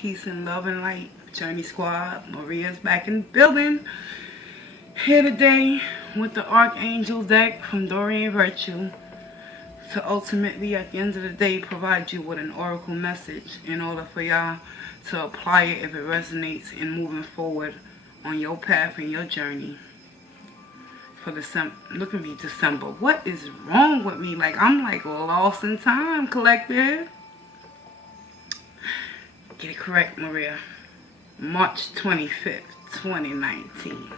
Peace and love and light. Journey Squad. Maria's back in the building. Here today with the Archangel deck from Dorian Virtue to ultimately at the end of the day provide you with an oracle message in order for y'all to apply it if it resonates in moving forward on your path and your journey. For December, look at me, December. What is wrong with me? Like, I'm like lost in time, collective. Get it correct, Maria. March 25th, 2019.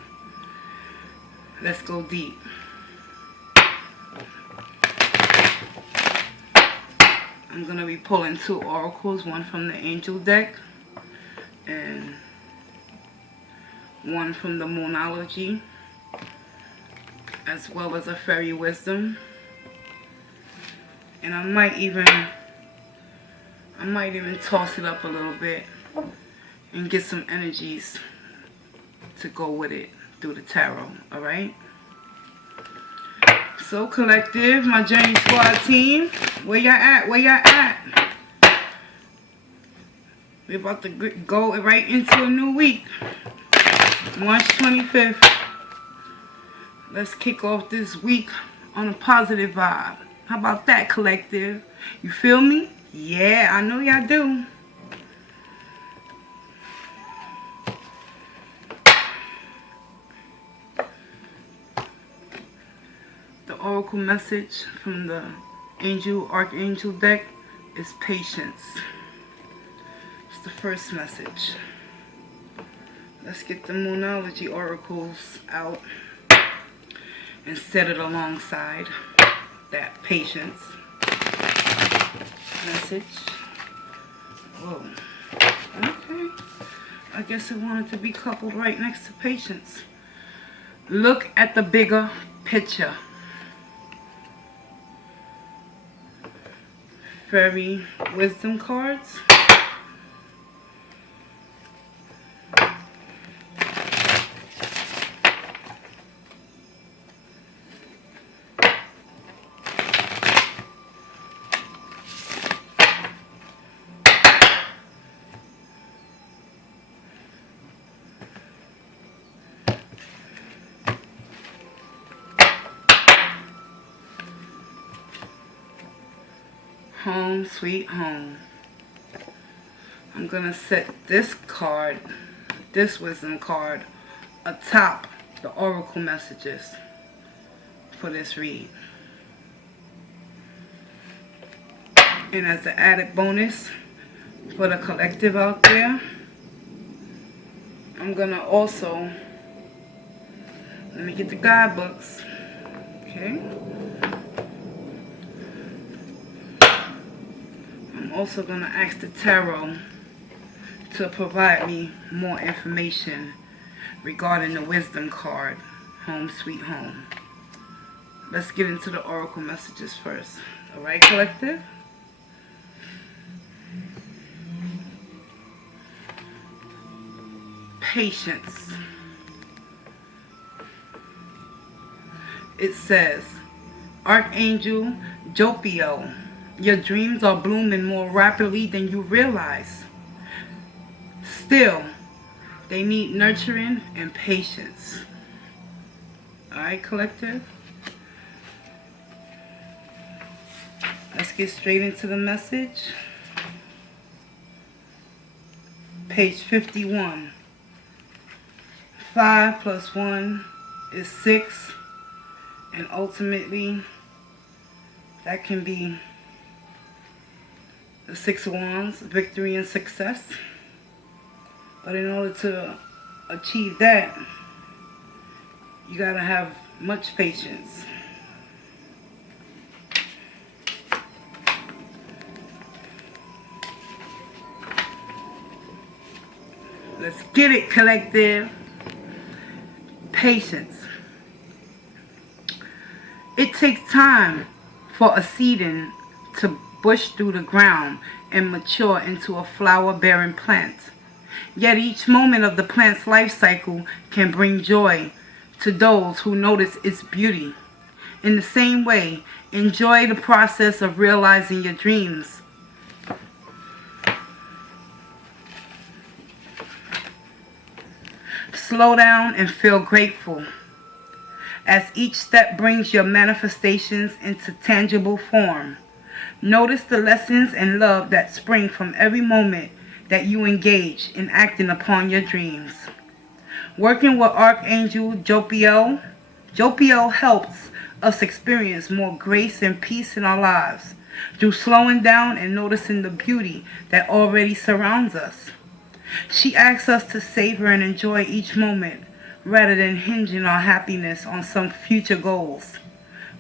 Let's go deep. I'm going to be pulling two oracles, one from the angel deck and one from the moonology, as well as a fairy wisdom. And I might even toss it up a little bit and get some energies to go with it through the tarot, alright? So collective, my Journey Squad team, where y'all at? Where y'all at? We're about to go right into a new week. March 25th. Let's kick off this week on a positive vibe. How about that, collective? You feel me? Yeah, I know y'all do. The oracle message from the Archangel deck is patience. It's the first message. Let's get the moonology oracles out and set it alongside that patience message. Whoa. Okay. I guess it wanted to be coupled right next to patience. Look at the bigger picture. Fairy wisdom cards. Home sweet home. I'm gonna set this card, this wisdom card, atop the oracle messages for this read. And as an added bonus for the collective out there, I'm gonna also, let me get the guidebooks, okay? I'm also going to ask the tarot to provide me more information regarding the wisdom card, Home Sweet Home. Let's get into the oracle messages first. Alright, collective? Patience. It says, Archangel Jopio, your dreams are blooming more rapidly than you realize. Still, they need nurturing and patience. Alright, collective? Let's get straight into the message. Page 51. 5 plus 1 is 6. And ultimately, that can be the 6 of Wands, victory and success. But in order to achieve that, you gotta have much patience. Let's get it, collective. Patience. It takes time for a seedling to bush through the ground and mature into a flower-bearing plant. Yet each moment of the plant's life cycle can bring joy to those who notice its beauty. In the same way, enjoy the process of realizing your dreams. Slow down and feel grateful, as each step brings your manifestations into tangible form. Notice the lessons and love that spring from every moment that you engage in acting upon your dreams. Working with Archangel Jopiel, Jopiel helps us experience more grace and peace in our lives through slowing down and noticing the beauty that already surrounds us. She asks us to savor and enjoy each moment rather than hinging our happiness on some future goals.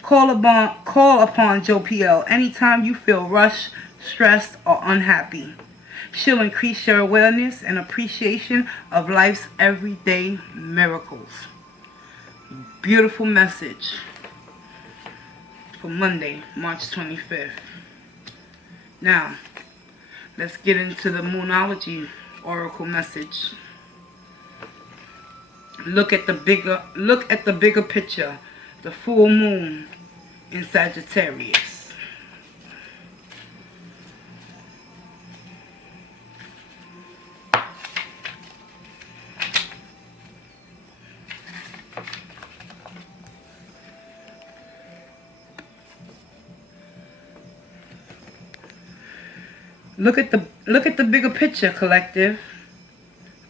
Call upon Jopiel anytime you feel rushed, stressed, or unhappy. She'll increase your awareness and appreciation of life's everyday miracles. Beautiful message for Monday, March 25th. Now, let's get into the Moonology Oracle message. Look at the bigger picture, the full moon in Sagittarius. Look at the bigger picture, collective.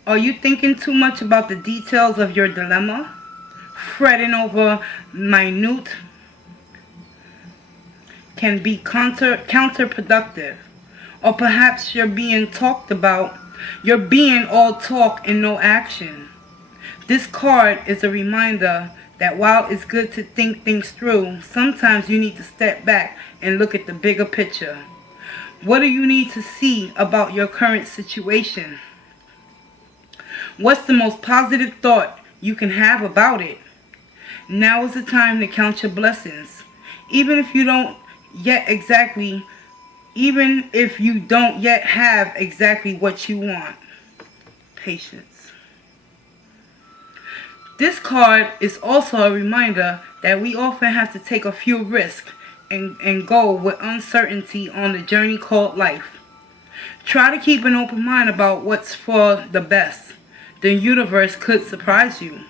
Are you thinking too much about the details of your dilemma? Fretting over minute can be counterproductive. Or perhaps you're being all talk and no action. This card is a reminder that while it's good to think things through, sometimes you need to step back and look at the bigger picture. What do you need to see about your current situation? What's the most positive thought you can have about it? Now is the time to count your blessings. Even if you don't yet have exactly what you want. Patience. This card is also a reminder that we often have to take a few risks and go with uncertainty on the journey called life. Try to keep an open mind about what's for the best. The universe could surprise you.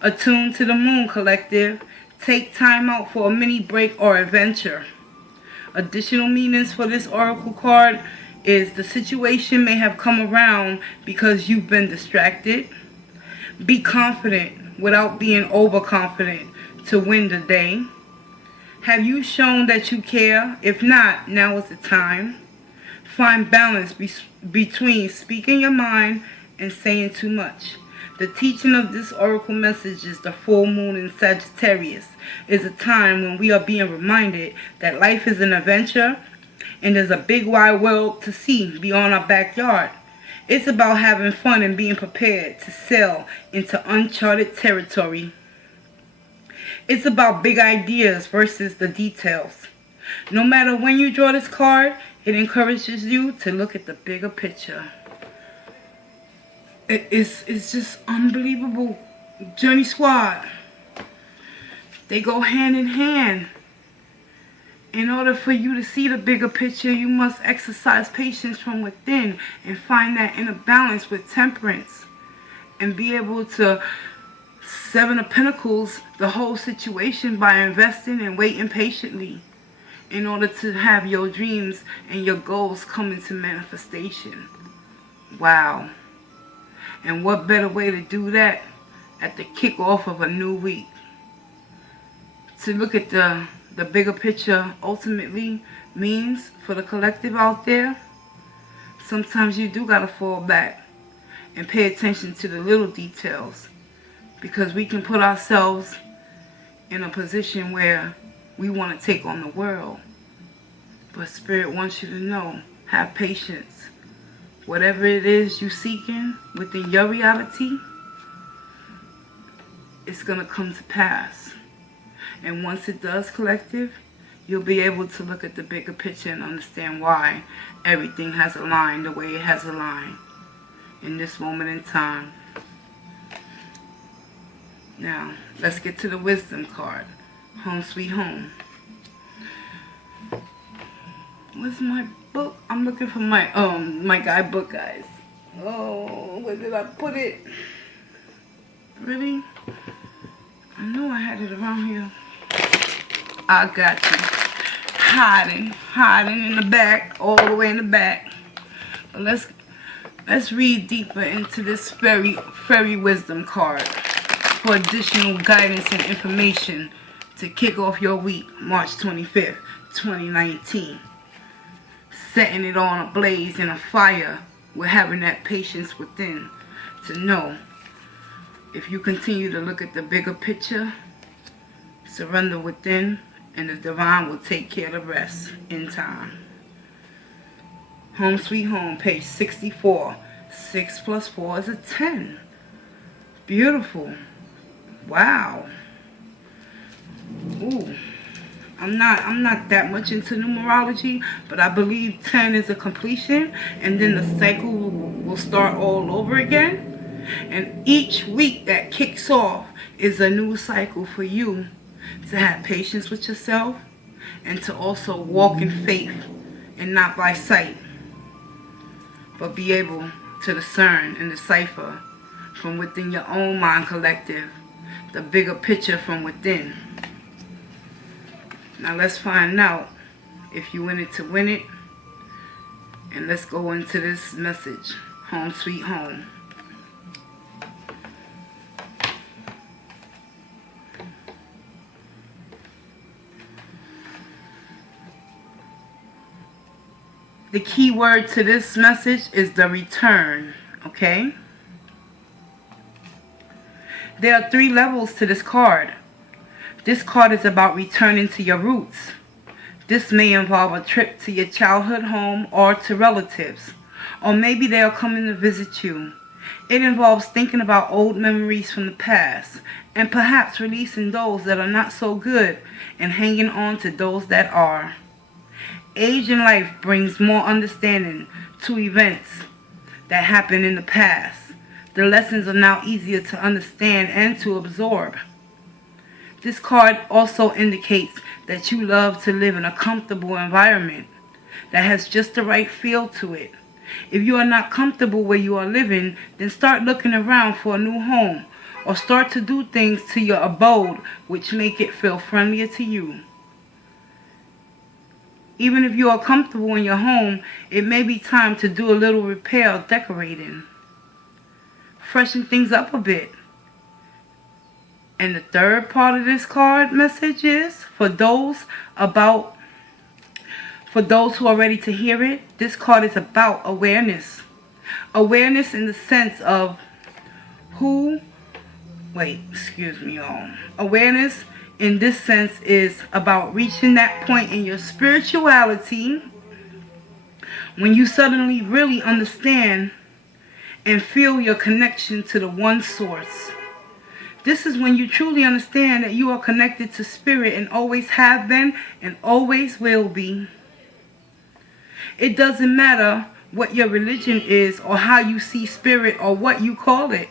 Attune to the moon, collective. Take time out for a mini break or adventure. Additional meanings for this oracle card is the situation may have come around because you've been distracted. Be confident without being overconfident to win the day. Have you shown that you care? If not, now is the time. Find balance between speaking your mind and saying too much. The teaching of this oracle message is the full moon in Sagittarius. Is a time when we are being reminded that life is an adventure and there's a big wide world to see beyond our backyard. It's about having fun and being prepared to sail into uncharted territory. It's about big ideas versus the details. No matter when you draw this card, it encourages you to look at the bigger picture. It's just unbelievable. Journey Squad. They go hand in hand. In order for you to see the bigger picture, you must exercise patience from within and find that inner balance with temperance. And be able to Seven of Pentacles the whole situation by investing and waiting patiently in order to have your dreams and your goals come into manifestation. Wow. And what better way to do that at the kickoff of a new week? To look at the bigger picture ultimately means for the collective out there, sometimes you do gotta fall back and pay attention to the little details, because we can put ourselves in a position where we want to take on the world. But Spirit wants you to know, have patience. Whatever it is you're seeking within your reality, it's going to come to pass. And once it does, collective, you'll be able to look at the bigger picture and understand why everything has aligned the way it has aligned in this moment in time. Now, let's get to the wisdom card. Home sweet home. Where's my book? I'm looking for my guidebook, guys. Oh, where did I put it? Really? I know I had it around here. I got you. Hiding in the back, all the way in the back. But let's read deeper into this fairy wisdom card for additional guidance and information to kick off your week, March 25th, 2019. Setting it on a blaze in a fire with having that patience within to know if you continue to look at the bigger picture, surrender within, and the divine will take care of the rest in time. Home Sweet Home, page 64. 6 plus 4 is a 10. Beautiful. Wow. Ooh. I'm not that much into numerology, but I believe 10 is a completion, and then the cycle will start all over again. And each week that kicks off is a new cycle for you to have patience with yourself and to also walk in faith and not by sight, but be able to discern and decipher from within your own mind collective the bigger picture from within. Now let's find out if you in it to win it, and let's go into this message. Home Sweet Home. The key word to this message is the return, okay? There are 3 levels to this card. This card is about returning to your roots. This may involve a trip to your childhood home or to relatives, or maybe they are coming to visit you. It involves thinking about old memories from the past and perhaps releasing those that are not so good and hanging on to those that are. Age in life brings more understanding to events that happened in the past. The lessons are now easier to understand and to absorb. This card also indicates that you love to live in a comfortable environment that has just the right feel to it. If you are not comfortable where you are living, then start looking around for a new home, or start to do things to your abode which make it feel friendlier to you. Even if you are comfortable in your home, it may be time to do a little repair or decorating. Freshen things up a bit. And the third part of this card message is for those who are ready to hear it. This card is about awareness. Awareness in the sense of Awareness in this sense is about reaching that point in your spirituality when you suddenly really understand and feel your connection to the one source. This is when you truly understand that you are connected to spirit and always have been and always will be. It doesn't matter what your religion is or how you see spirit or what you call it.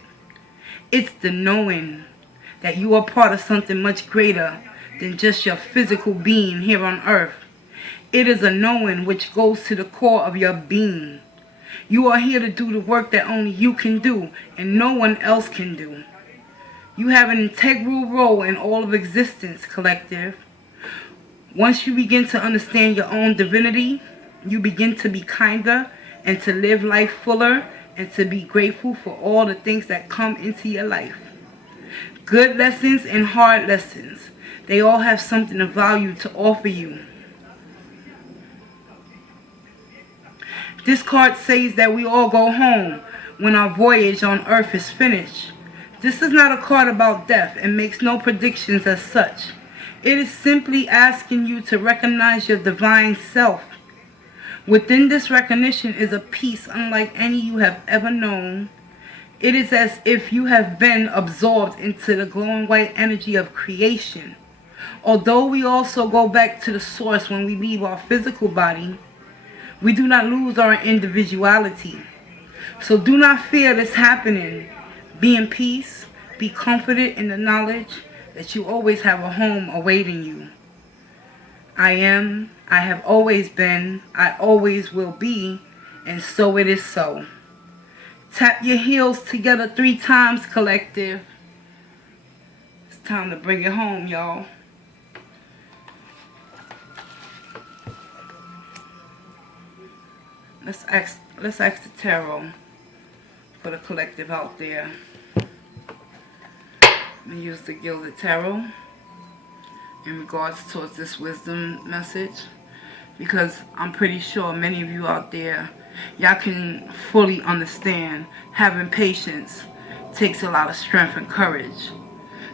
It's the knowing that you are part of something much greater than just your physical being here on earth. It is a knowing which goes to the core of your being. You are here to do the work that only you can do and no one else can do. You have an integral role in all of existence, collective. Once you begin to understand your own divinity, you begin to be kinder and to live life fuller and to be grateful for all the things that come into your life. Good lessons and hard lessons, they all have something of value to offer you. This card says that we all go home when our voyage on earth is finished. This is not a card about death and makes no predictions as such. It is simply asking you to recognize your divine self. Within this recognition is a peace unlike any you have ever known. It is as if you have been absorbed into the glowing white energy of creation. Although we also go back to the source when we leave our physical body, we do not lose our individuality. So do not fear this happening. Be in peace. Be comforted in the knowledge that you always have a home awaiting you. I am, I have always been, I always will be, and so it is so. Tap your heels together 3 times, collective. Time to bring it home, y'all. Let's ask the tarot for the collective out there. I'm going to use the Gilded Tarot in regards towards this wisdom message, because I'm pretty sure many of you out there, y'all can fully understand having patience takes a lot of strength and courage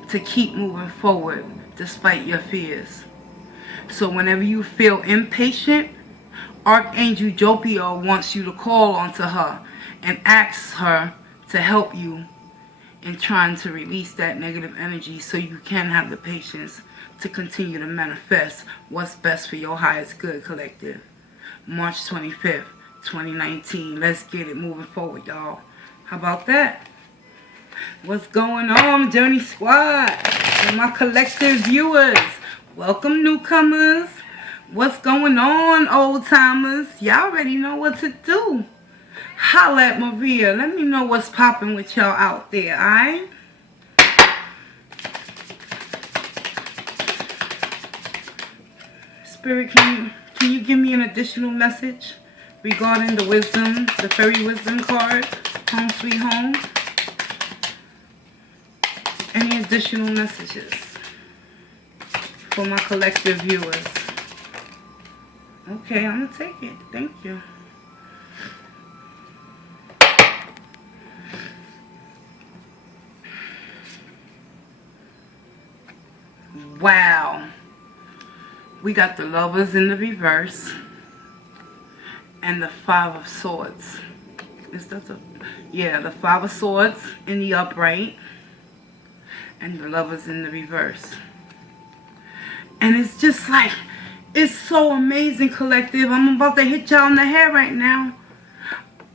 to keep moving forward despite your fears. So whenever you feel impatient, Archangel Jopio wants you to call onto her and ask her to help you in trying to release that negative energy so you can have the patience to continue to manifest what's best for your highest good, collective. March 25th, 2019. Let's get it moving forward, y'all. How about that? What's going on, Journey Squad? And my collective viewers. Welcome, newcomers. What's going on, old timers? Y'all already know what to do. Holla at Maria. Let me know what's popping with y'all out there, alright? Spirit, can you give me an additional message regarding the wisdom, the fairy wisdom card, Home Sweet Home? Any additional messages for my collective viewers? Okay, I'm gonna take it. Thank you. Wow. We got the Lovers in the reverse and the Five of Swords. Is that the... Yeah, the Five of Swords in the upright and the Lovers in the reverse. And it's just like, it's so amazing, collective. I'm about to hit y'all on the head right now.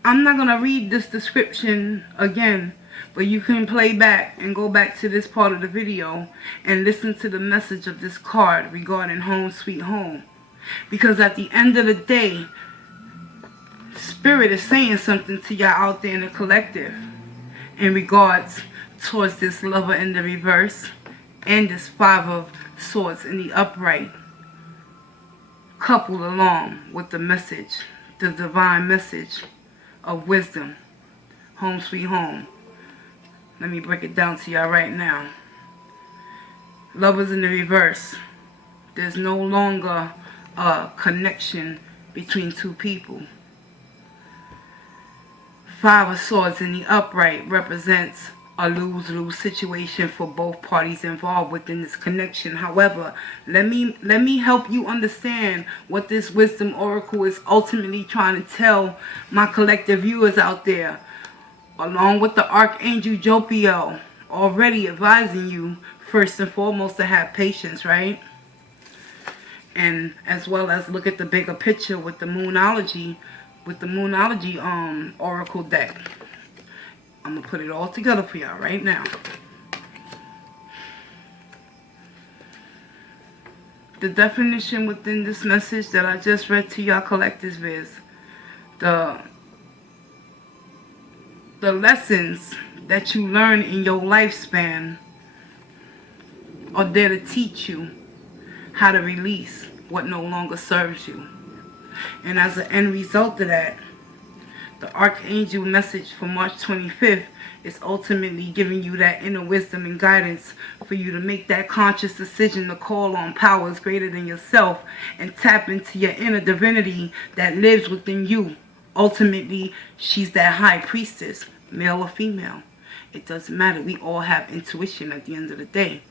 I'm not going to read this description again, but you can play back and go back to this part of the video and listen to the message of this card regarding Home Sweet Home. Because at the end of the day, Spirit is saying something to y'all out there in the collective in regards towards this Lover in the reverse and this Five of Swords in the upright, coupled along with the message, the divine message of wisdom, Home Sweet Home. Let me break it down to y'all right now. Lovers in the reverse. There's no longer a connection between two people. Five of Swords in the upright represents a lose-lose situation for both parties involved within this connection. However, let me help you understand what this wisdom oracle is ultimately trying to tell my collective viewers out there, along with the Archangel Jopio already advising you first and foremost to have patience, right? And as well as look at the bigger picture with the Moonology, oracle deck. I'm going to put it all together for y'all right now. The definition within this message that I just read to y'all collectives is the lessons that you learn in your lifespan are there to teach you how to release what no longer serves you. And as an end result of that, the Archangel message for March 25th is ultimately giving you that inner wisdom and guidance for you to make that conscious decision to call on powers greater than yourself and tap into your inner divinity that lives within you. Ultimately, she's that high priestess, male or female. It doesn't matter. We all have intuition at the end of the day.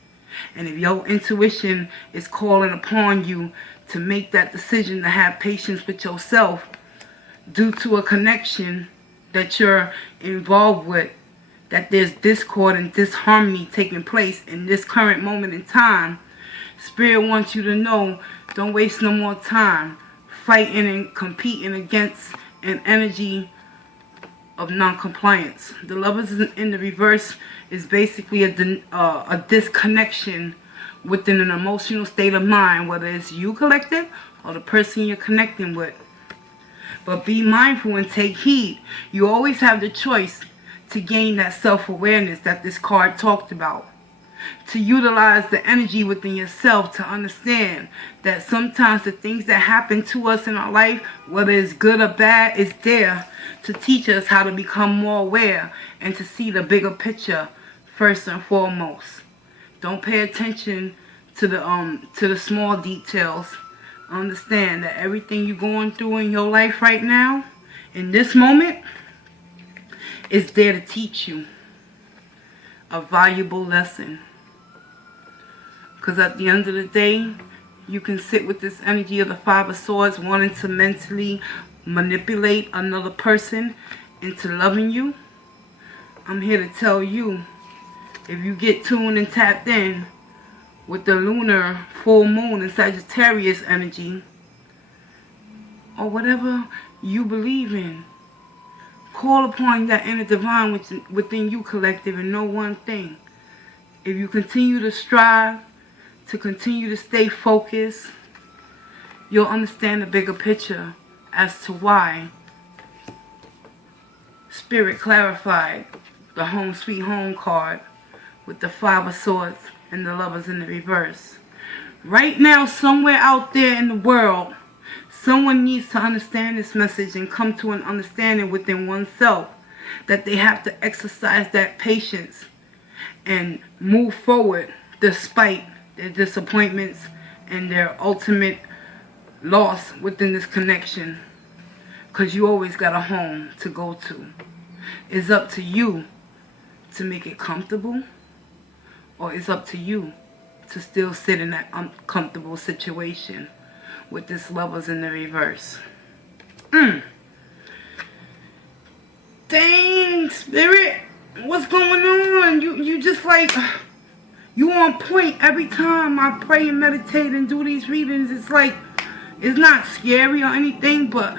And if your intuition is calling upon you to make that decision to have patience with yourself, due to a connection that you're involved with, that there's discord and disharmony taking place in this current moment in time, Spirit wants you to know, don't waste no more time fighting and competing against an energy of non-compliance. The Lovers in the reverse is basically a disconnection within an emotional state of mind, whether it's you, collective, or the person you're connecting with. But be mindful and take heed. You always have the choice to gain that self-awareness that this card talked about. to utilize the energy within yourself to understand that sometimes the things that happen to us in our life, whether it's good or bad, is there to teach us how to become more aware and to see the bigger picture first and foremost. Don't pay attention to the small details. Understand that everything you're going through in your life right now, in this moment, is there to teach you a valuable lesson. Because at the end of the day, you can sit with this energy of the Five of Swords wanting to mentally manipulate another person into loving you. I'm here to tell you, if you get tuned and tapped in with the lunar full moon and Sagittarius energy, or whatever you believe in, call upon that inner divine within you, collective, and know one thing. If you continue to strive, to continue to stay focused, you'll understand the bigger picture as to why Spirit clarified the Home Sweet Home card with the Five of Swords and the Lovers in the reverse. Right now, somewhere out there in the world, someone needs to understand this message and come to an understanding within oneself that they have to exercise that patience and move forward despite their disappointments and their ultimate loss within this connection. Because you always got a home to go to. It's up to you to make it comfortable, or it's up to you to still sit in that uncomfortable situation with this Lovers in the reverse. Dang, Spirit, what's going on? You just like, you on point every time I pray and meditate and do these readings. It's like, it's not scary or anything, but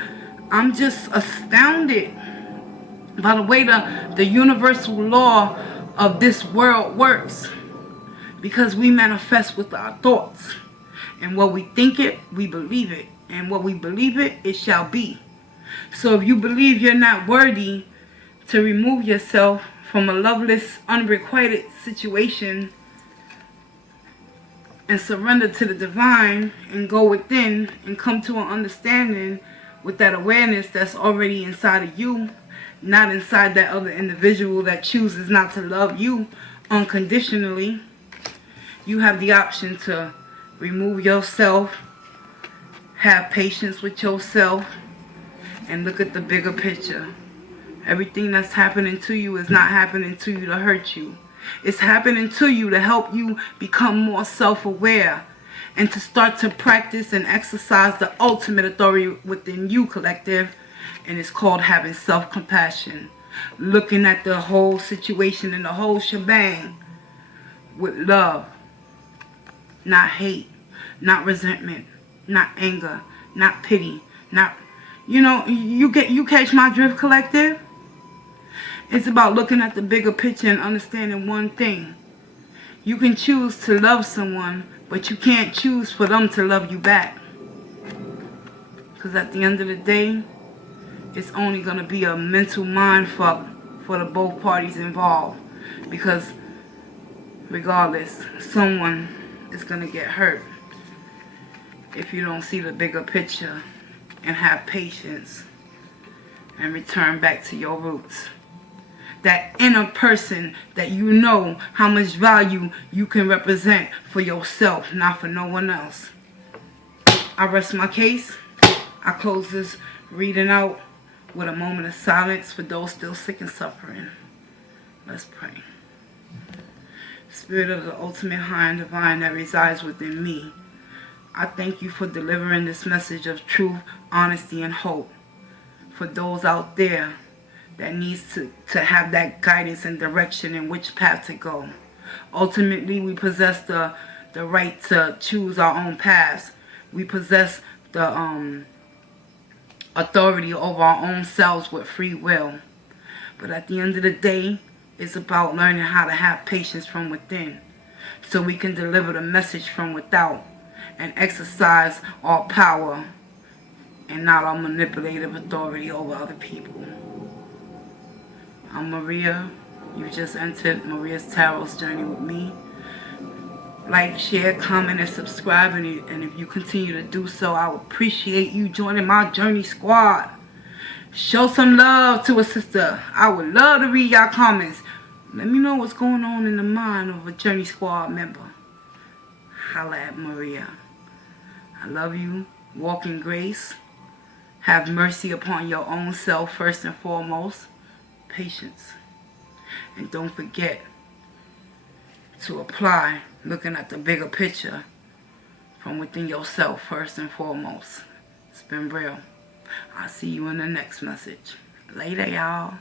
I'm just astounded by the way the universal law of this world works. Because we manifest with our thoughts. And what we think it, we believe it. And what we believe it, it shall be. So if you believe you're not worthy to remove yourself from a loveless, unrequited situation and surrender to the divine and go within and come to an understanding with that awareness that's already inside of you, not inside that other individual that chooses not to love you unconditionally, you have the option to remove yourself, have patience with yourself, and look at the bigger picture. Everything that's happening to you is not happening to you to hurt you. It's happening to you to help you become more self-aware and to start to practice and exercise the ultimate authority within you, collective. And it's called having self-compassion. Looking at the whole situation and the whole shebang with love. Not hate, not resentment, not anger, not pity, not, you catch my drift, collective? It's about looking at the bigger picture and understanding one thing. You can choose to love someone, but you can't choose for them to love you back. Because at the end of the day, it's only going to be a mental mind fuck for the both parties involved. Because regardless, someone is going to get hurt if you don't see the bigger picture and have patience and return back to your roots. That inner person that you know how much value you can represent for yourself, not for no one else. I rest my case. I close this reading out with a moment of silence for those still sick and suffering. Let's pray. Spirit of the ultimate high and divine that resides within me, I thank you for delivering this message of truth, honesty, and hope for those out there that needs to have that guidance and direction in which path to go. Ultimately, we possess the right to choose our own paths. We possess the authority over our own selves with free will. But at the end of the day, it's about learning how to have patience from within so we can deliver the message from without and exercise our power and not our manipulative authority over other people. I'm Maria. You just entered Maria's Tarot's journey with me. Like, share, comment, and subscribe. And if you continue to do so, I would appreciate you joining my Journey Squad. Show some love to a sister. I would love to read y'all comments. Let me know what's going on in the mind of a Journey Squad member. Holla at Maria. I love you. Walk in grace. Have mercy upon your own self first and foremost. Patience. And don't forget to apply looking at the bigger picture from within yourself first and foremost. It's been real. I'll see you in the next message. Later, y'all.